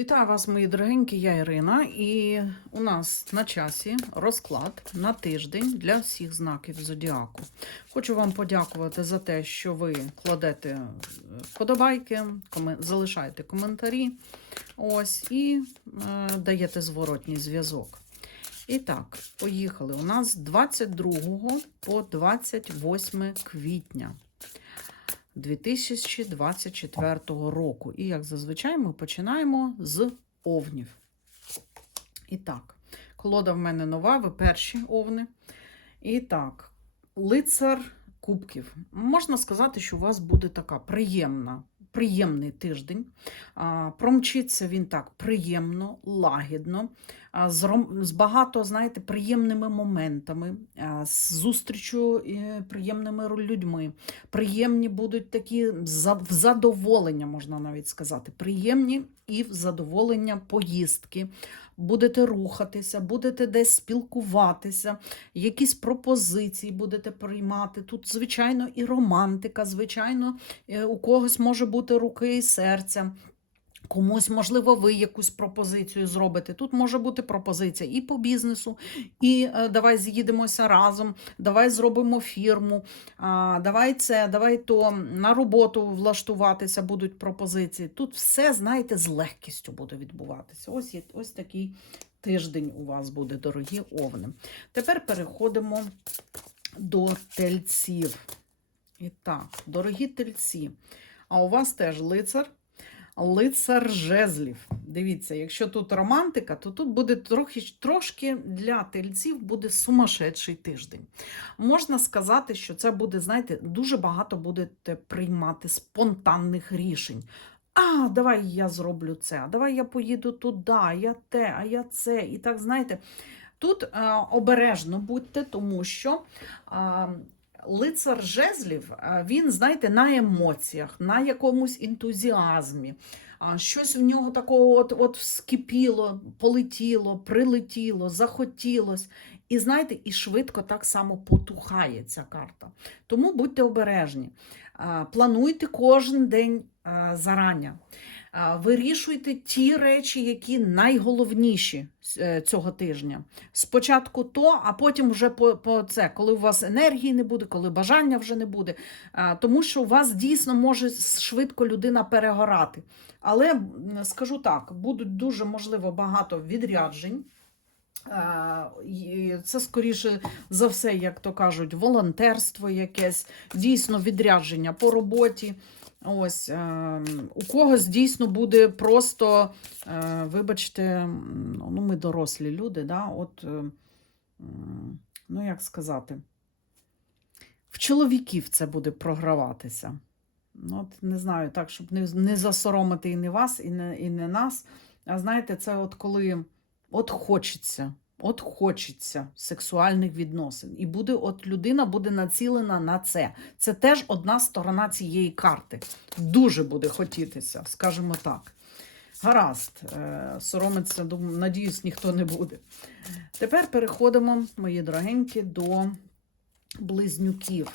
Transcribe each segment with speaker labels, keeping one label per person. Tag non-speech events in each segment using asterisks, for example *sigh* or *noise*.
Speaker 1: Вітаю вас, мої дорогенькі, я Ірина, і у нас на часі розклад на тиждень для всіх знаків зодіаку. Хочу вам подякувати за те, що ви кладете е, вподобайки, залишаєте коментарі ось, і е, даєте зворотній зв'язок. І так, поїхали. У нас з 22 по 28 квітня. 2024 року. І, як зазвичай, ми починаємо з овнів. І так, колода в мене нова, ви перші овни. І так, лицар кубків. Можна сказати, що у вас буде така приємна. Приємний тиждень. Промчиться він так приємно, лагідно, з, багато, знаєте, приємними моментами, з зустрічю е, приємними людьми. Приємні будуть такі в задоволення, можна навіть сказати. Приємні і в задоволення поїздки. Будете рухатися, будете десь спілкуватися, якісь пропозиції будете приймати. Тут, звичайно, і романтика, звичайно, е, у когось може бути руки і серця. Комусь, можливо, ви якусь пропозицію зробите. Тут може бути пропозиція і по бізнесу, і е, давай з'їдемося разом, давай зробимо фірму, давай це, давай то на роботу влаштуватися будуть пропозиції. Тут все, знаєте, з легкістю буде відбуватися. Ось, є- ось такий тиждень у вас буде, дорогі овни. Тепер переходимо до тельців. І так, дорогі тельці, а у вас теж лицар. Лицар жезлів. Дивіться, якщо тут романтика, то тут буде трохи, трошки для тельців буде сумасшедший тиждень. Можна сказати, що це буде, знаєте, дуже багато будете приймати спонтанних рішень. А, давай я зроблю це, а давай я поїду туди, а я те, а я це. І так, знаєте, тут е, обережно будьте, тому що. Е, Лицар жезлів, він, знаєте, на емоціях, на якомусь ентузіазмі. Щось в нього такого от, от вскипіло, полетіло, прилетіло, захотілось. І знаєте, і швидко так само потухає ця карта. Тому будьте обережні. Плануйте кожен день зарання. Вирішуйте ті речі, які найголовніші е, цього тижня. Спочатку то, а потім вже по, по це, коли у вас енергії не буде, коли бажання вже не буде. Тому що у вас дійсно може швидко людина перегорати. Але скажу так, будуть дуже можливо багато відряджень. Це скоріше за все, як то кажуть, волонтерство якесь, дійсно відрядження по роботі. Ось е, у когось дійсно буде просто, е, вибачте, ну ми дорослі люди, да, от, е, ну як сказати, в чоловіків це буде програватися. Ну, от, не знаю, так, щоб не, не засоромити і не вас, і не, і не нас. А знаєте, це от коли от хочеться, от хочеться сексуальних відносин. І буде, от людина буде націлена на це. Це теж одна сторона цієї карти. Дуже буде хотітися, скажімо так. Гаразд, е, соромитися, надіюсь, ніхто не буде. Тепер переходимо, мої дорогенькі, до близнюків.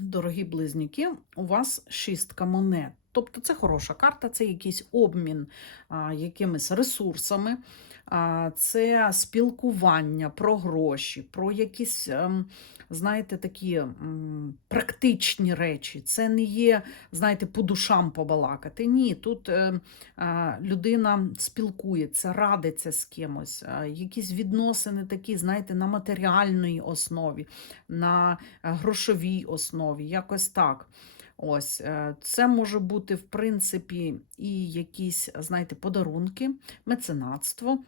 Speaker 1: Дорогі близнюки, у вас шістка монет. Тобто це хороша карта, це якийсь обмін а, якимись ресурсами, це спілкування про гроші, про якісь, ем, знаєте, такі практичні речі. Це не є, знаєте, по душам побалакати. Ні, тут е, людина спілкується, радиться з кимось, якісь відносини такі, знаєте, на матеріальній основі, на е, грошовій основі, якось так. Ось е, це може бути, в принципі, і якісь, знаєте, подарунки, меценатство,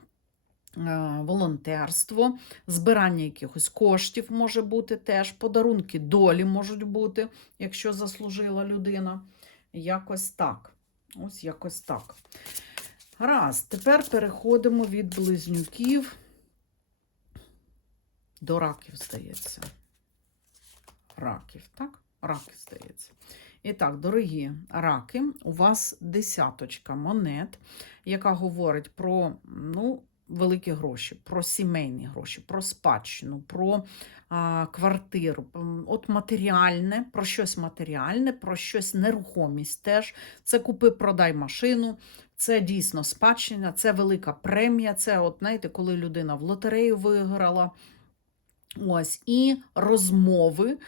Speaker 1: волонтерство, збирання якихось коштів може бути теж, подарунки долі можуть бути, якщо заслужила людина. Якось так. Ось якось так. Раз, тепер переходимо від близнюків до раків, здається. Раків, так? Раки, здається. І так, дорогі раки, у вас десяточка монет, яка говорить про ну, великі гроші, про сімейні гроші, про спадщину, про а, квартиру, от матеріальне, про щось матеріальне, про щось нерухомість теж. Це купи-продай машину, Це дійсно спадщина, це велика премія. Це, от знаєте, коли людина в лотерею виграла. Ось і розмови,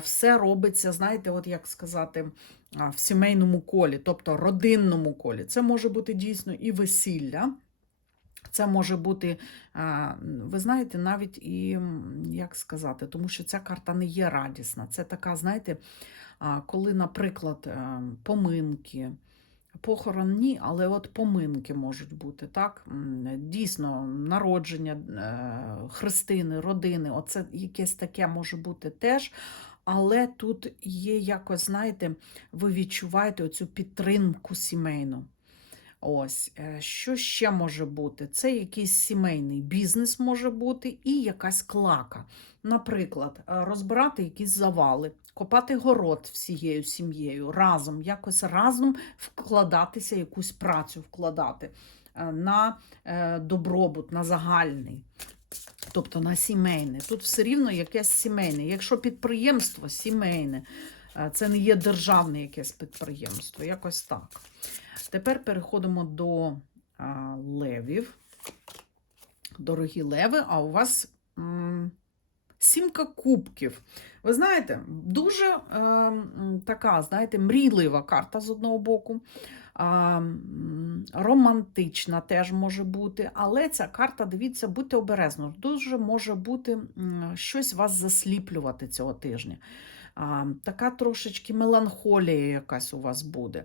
Speaker 1: все робиться, знаєте, от як сказати, в сімейному колі, тобто родинному колі. Це може бути дійсно і весілля. Це може бути, ви знаєте, навіть і як сказати, тому що ця карта не є радісна. Це така, знаєте, коли, наприклад, е, поминки, похорон ні, але от поминки можуть бути, так? Дійсно, народження, е, хрестини, родини, оце якесь таке може бути теж. Але тут є якось, знаєте, ви відчуваєте оцю підтримку сімейну. Ось, е, що ще може бути? Це якийсь сімейний бізнес може бути і якась клака. Наприклад, е, розбирати якісь завали, копати город всією сім'єю, разом, якось разом вкладатися, якусь працю вкладати е, на добробут, на загальний. Тобто на сімейне. Тут все рівно якесь сімейне. Якщо підприємство сімейне, це не є державне якесь підприємство, якось так. Тепер переходимо до а, левів. Дорогі леви, а у вас м, сімка кубків. Ви знаєте, дуже е, така, знаєте, мрійлива карта з одного боку. А, романтична теж може бути, але ця карта, дивіться, будьте обережно, дуже може бути щось вас засліплювати цього тижня. А, така трошечки меланхолія якась у вас буде.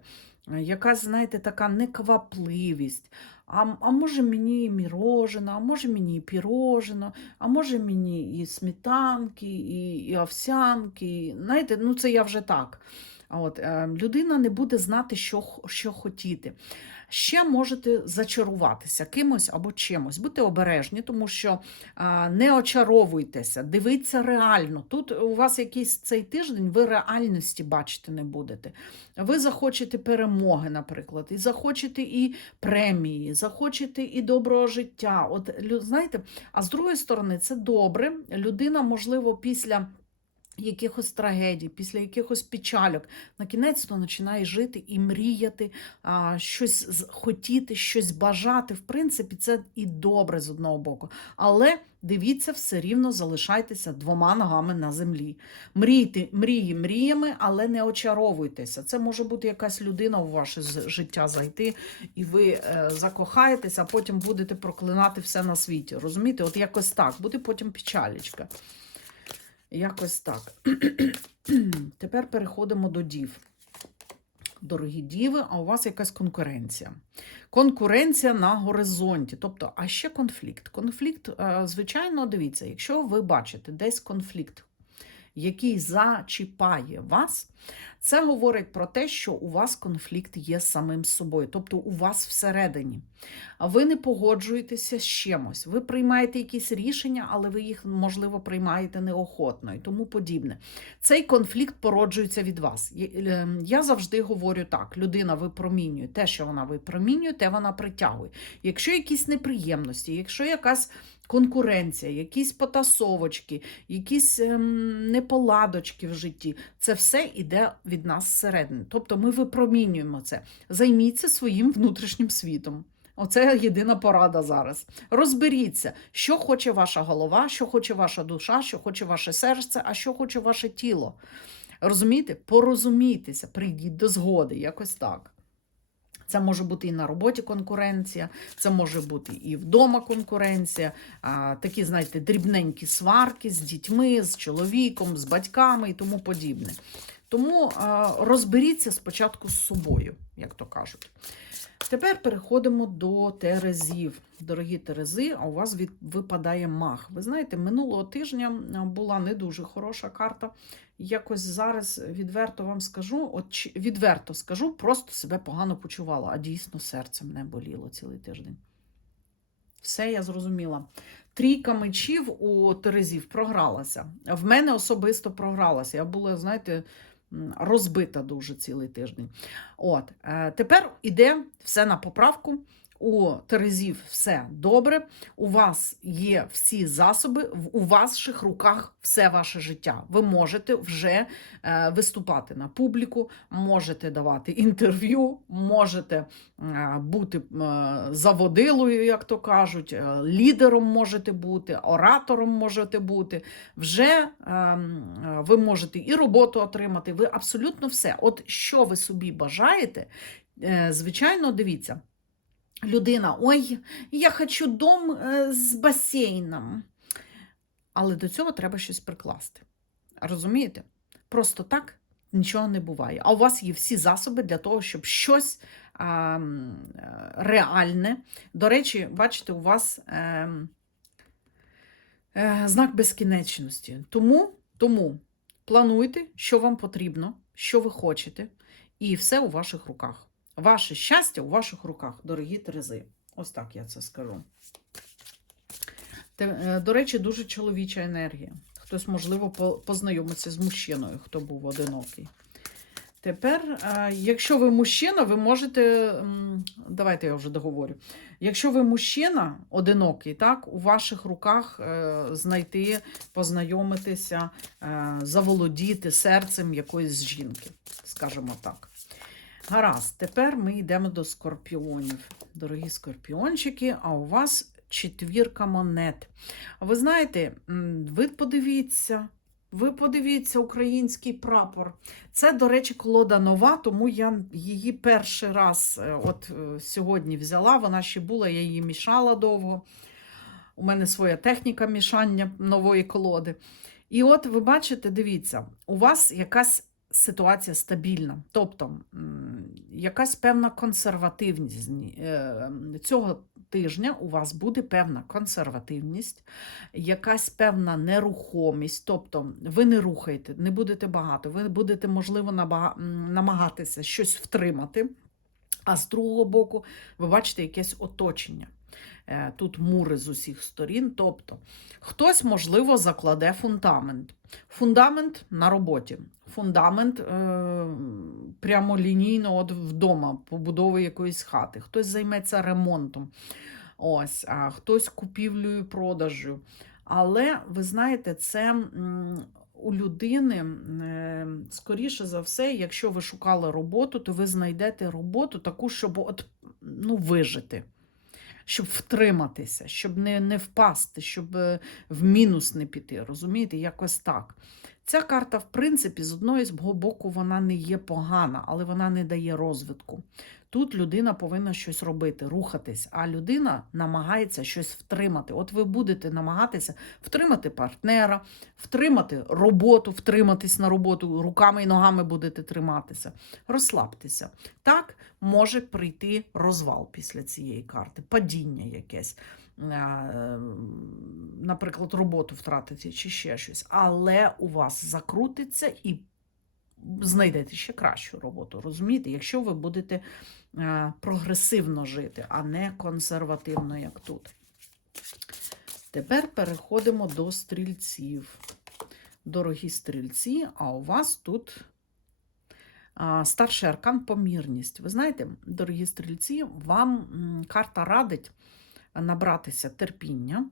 Speaker 1: Якась, знаєте, така неквапливість. А, а може мені і мірожено, а може мені і пірожено, а може мені і сметанки, і, і овсянки. Знаєте, ну це я вже так. От, е, людина не буде знати, що, що хотіти. Ще можете зачаруватися кимось або чимось. Будьте обережні, тому що не очаровуйтеся, дивіться реально. Тут у вас якийсь цей тиждень, ви реальності бачити не будете. Ви захочете перемоги, наприклад, і захочете і премії, захочете і доброго життя. От знаєте, а з другої сторони, це добре. Людина, можливо, після. Якихось трагедій, після якихось печальок, на кінець то починає жити і мріяти, а, щось хотіти, щось бажати. В принципі, це і добре з одного боку. Але дивіться, все рівно залишайтеся двома ногами на землі. Мрійте, мрії мріями, але не очаровуйтеся. Це може бути якась людина у ваше життя зайти, і ви е, закохаєтеся, а потім будете проклинати все на світі. Розумієте? От якось так, буде потім печалечка. Якось так. *clears throat* Тепер переходимо до дів. Дорогі діви, а у вас якась конкуренція. Конкуренція на горизонті. Тобто, а ще конфлікт. Конфлікт, е, звичайно, дивіться, якщо ви бачите десь конфлікт, який зачіпає вас, це говорить про те, що у вас конфлікт є з самим собою, тобто у вас всередині. Ви не погоджуєтеся з чимось, ви приймаєте якісь рішення, але ви їх, можливо, приймаєте неохотно і тому подібне. Цей конфлікт породжується від вас. Е, Я завжди говорю так: людина випромінює те, що вона випромінює, те вона притягує. Якщо якісь неприємності, якщо якась конкуренція, якісь потасовочки, якісь ем, неполадочки в житті, це все йде від нас зсередини. Тобто ми випромінюємо це. Займіться своїм внутрішнім світом. Оце єдина порада зараз. Розберіться, що хоче ваша голова, що хоче ваша душа, що хоче ваше серце, а що хоче ваше тіло. Розумієте? Порозумійтеся, прийдіть до згоди, якось так. Це може бути і на роботі конкуренція, це може бути і вдома конкуренція, а, такі, знаєте, дрібненькі сварки з дітьми, з чоловіком, з батьками і тому подібне. Тому розберіться спочатку з собою, як то кажуть. Тепер переходимо до Терезів. Дорогі Терези, а у вас від, випадає мах. Ви знаєте, минулого тижня була не дуже хороша карта. Якось зараз відверто вам скажу, от відверто скажу, просто себе погано почувала, а дійсно серце мене боліло цілий тиждень. Все я зрозуміла. Трійка мечів у Терезів програлася. В мене особисто програлася. Я була, знаєте, розбита дуже цілий тиждень. От, е, тепер іде все на поправку. У Терезів все добре, у вас є всі засоби, у ваших руках все ваше життя. Ви можете вже е, виступати на публіку, можете давати інтерв'ю, можете е, бути е, заводилою, як то кажуть, лідером можете бути, оратором можете бути. Вже е, е, ви можете і роботу отримати, ви абсолютно все. От що ви собі бажаєте, звичайно, дивіться. Людина, ой, я хочу дом е, з басейном. Але до цього треба щось прикласти. Розумієте? Просто так нічого не буває. А у вас є всі засоби для того, щоб щось а, е, реальне. До речі, бачите, у вас е, е, знак безкінечності. Тому, тому плануйте, що вам потрібно, що ви хочете, і все у ваших руках. Ваше щастя у ваших руках, дорогі Терези. Ось так я це скажу. Е, До речі, дуже чоловіча енергія. Хтось, можливо, познайомиться з мужчиною, хто був одинокий. Тепер, е, якщо ви мужчина, ви можете. Давайте я вже договорю. Якщо ви мужчина одинокий, так, у ваших руках е, знайти, познайомитися, заволодіти серцем якоїсь жінки, скажімо так. Гаразд, тепер ми йдемо до скорпіонів. Дорогі скорпіончики, а у вас четвірка монет. Ви знаєте, ви подивіться, ви подивіться український прапор. Це, до речі, колода нова, тому я її перший раз е, от е, сьогодні взяла. Вона ще була, я її мішала довго. У мене своя техніка мішання нової колоди. І от ви бачите, дивіться, у вас якась ситуація стабільна. Тобто якась певна консервативність. Е, Цього тижня у вас буде певна консервативність, якась певна нерухомість. Тобто ви не рухаєте, не будете багато, ви будете, можливо, намагатися щось втримати. А з другого боку, ви бачите якесь оточення. Е, Тут мури з усіх сторін. Тобто, хтось, можливо, закладе фундамент. Фундамент на роботі. Фундамент е, прямолінійно от вдома, побудови якоїсь хати. Хтось займеться ремонтом. Ось, а хтось купівлею, продажю. Але ви знаєте, це м, у людини, е, скоріше за все, якщо ви шукали роботу, то ви знайдете роботу таку, щоб от, ну, вижити, щоб втриматися, щоб не, не впасти, щоб е, в мінус не піти. Розумієте, якось так. Ця карта, в принципі, з одного боку, вона не є погана, але вона не дає розвитку. Тут людина повинна щось робити, рухатись, а людина намагається щось втримати. От ви будете намагатися втримати партнера, втримати роботу, втриматись на роботу, руками і ногами будете триматися. Розслабтеся. Так може прийти розвал після цієї карти, падіння якесь. Е, Наприклад, роботу втратити чи ще щось, але у вас закрутиться і знайдете ще кращу роботу. Розумієте, якщо ви будете е, прогресивно жити, а не консервативно, як тут. Тепер переходимо до стрільців. Дорогі стрільці, а у вас тут старший аркан помірність. Ви знаєте, дорогі стрільці, вам карта радить набратися терпіння,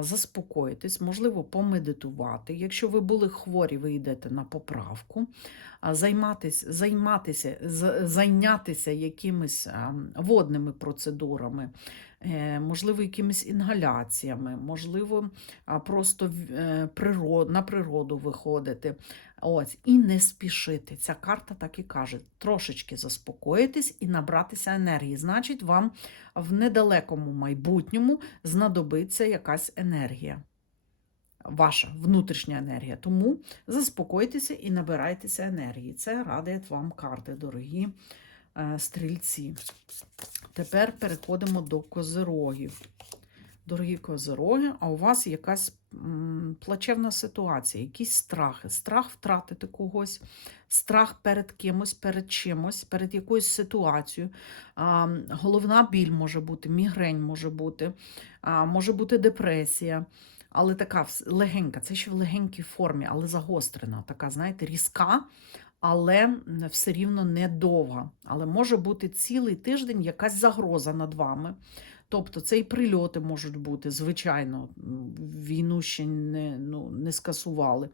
Speaker 1: заспокоїтись, можливо, помедитувати. Якщо ви були хворі, ви йдете на поправку, а, займатися, зайнятися якимись водними процедурами, е, можливо, якимись інгаляціями, можливо, просто е, на природу виходити. Ось, і не спішити. Ця карта так і каже: трошечки заспокоїтись і набратися енергії. Значить, вам в недалекому майбутньому знадобиться якась енергія. Ваша внутрішня енергія. Тому заспокойтеся і набирайтеся енергії. Це радять вам карти, дорогі е, стрільці. Тепер переходимо до козирогів. Дорогі козироги, а у вас якась плачевна ситуація, якісь страхи, страх втратити когось, страх перед кимось, перед чимось, перед якоюсь ситуацією. Головна біль може бути, мігрень може бути, може бути депресія. Але така легенька, це ще в легенькій формі, але загострена, така, знаєте, різка, але все рівно недовга. Але може бути цілий тиждень якась загроза над вами. Тобто це і прильоти можуть бути, звичайно, війну ще не, ну, не скасували.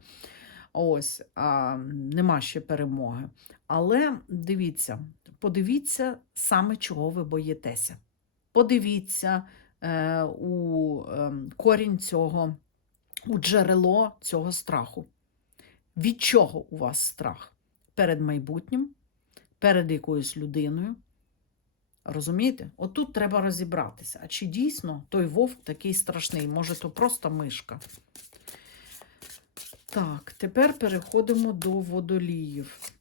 Speaker 1: Ось, а, нема ще перемоги. Але дивіться, подивіться саме, чого ви боїтеся. Подивіться е, у е, корінь цього, у джерело цього страху. Від чого у вас страх? Перед майбутнім, перед якоюсь людиною. Розумієте? Отут треба розібратися. А чи дійсно той вовк такий страшний? Може, то просто мишка? Так, тепер переходимо до водоліїв.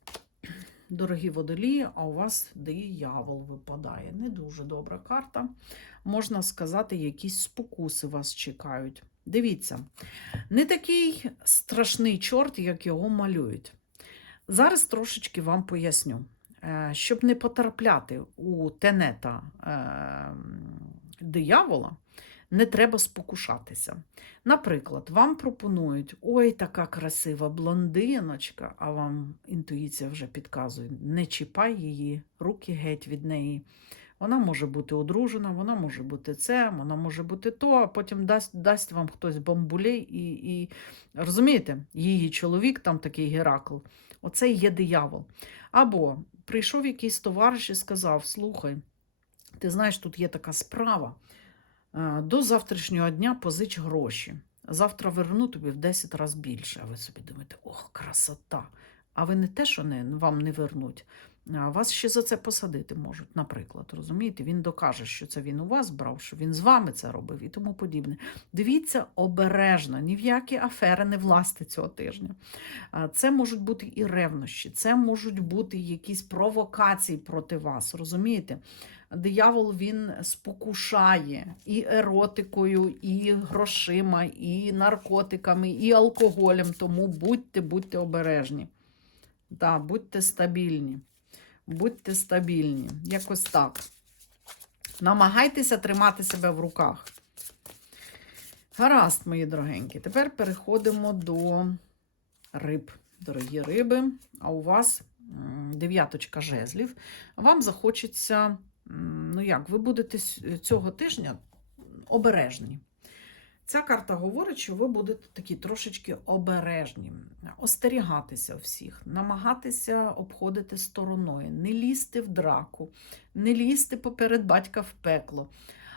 Speaker 1: Дорогі водолії, а у вас диявол випадає. Не дуже добра карта. Можна сказати, якісь спокуси вас чекають. Дивіться, не такий страшний чорт, як його малюють. Зараз трошечки вам поясню. Е, Щоб не потрапляти у тенета е, диявола, не треба спокушатися. Наприклад, вам пропонують: ой, така красива блондиночка, а вам інтуїція вже підказує: не чіпай її, руки геть від неї. Вона може бути одружена, вона може бути це, вона може бути то, а потім дасть, дасть вам хтось бамбулей і, і розумієте, її чоловік, там такий Геракл, оце є диявол. Або прийшов якийсь товариш і сказав: Слухай, ти знаєш, тут є така справа. Е, До завтрашнього дня позич гроші. Завтра верну тобі в 10 разів більше. А ви собі думаєте, ох, красота! А ви не те, що не, вам не вернуть, вас ще за це посадити можуть, наприклад. Розумієте? Він докаже, що це він у вас брав, що він з вами це робив і тому подібне. Дивіться обережно, ні в які афери не власти цього тижня. Це можуть бути і ревнощі, це можуть бути якісь провокації проти вас. Розумієте? Диявол він спокушає і еротикою, і грошима, і наркотиками, і алкоголем. Тому будьте, будьте обережні. Да, будьте стабільні. Будьте стабільні. Якось так. Намагайтеся тримати себе в руках. Гаразд, мої дорогенькі. Тепер переходимо до риб. Дорогі риби, а у вас дев'яточка жезлів. Вам захочеться, ну як, ви будете цього тижня обережні. Ця карта говорить, що ви будете такі трошечки обережні, остерігатися всіх, намагатися обходити стороною, не лізти в драку, не лізти поперед батька в пекло.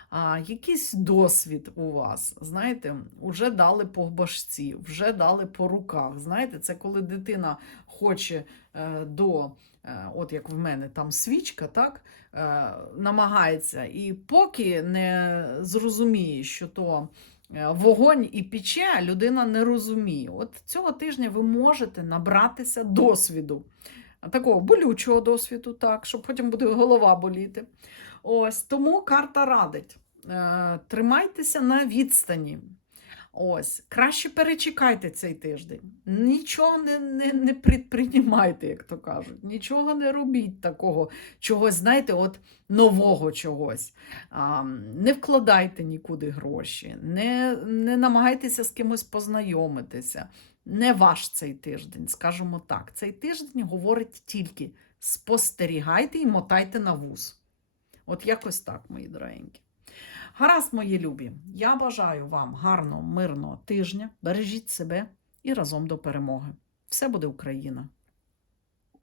Speaker 1: А, якийсь досвід у вас, знаєте, вже дали по башці, вже дали по руках. Знаєте, це коли дитина хоче е, до, е, от як в мене там свічка, так, е, намагається, і поки не зрозуміє, що то вогонь і піче, людина не розуміє. От цього тижня ви можете набратися досвіду. Такого болючого досвіду, так, щоб потім буде голова боліти. Ось тому карта радить. Е, тримайтеся на відстані. Ось, краще перечекайте цей тиждень. Нічого не, не, не предприймайте, як то кажуть. Нічого не робіть такого, чогось, знаєте, от нового чогось. А, не вкладайте нікуди гроші, не, не намагайтеся з кимось познайомитися. Не ваш цей тиждень, скажімо так. Цей тиждень говорить тільки спостерігайте і мотайте на вуз. От якось так, мої дорогенькі. Гаразд, мої любі, я бажаю вам гарного, мирного тижня. Бережіть себе і разом до перемоги. Все буде Україна!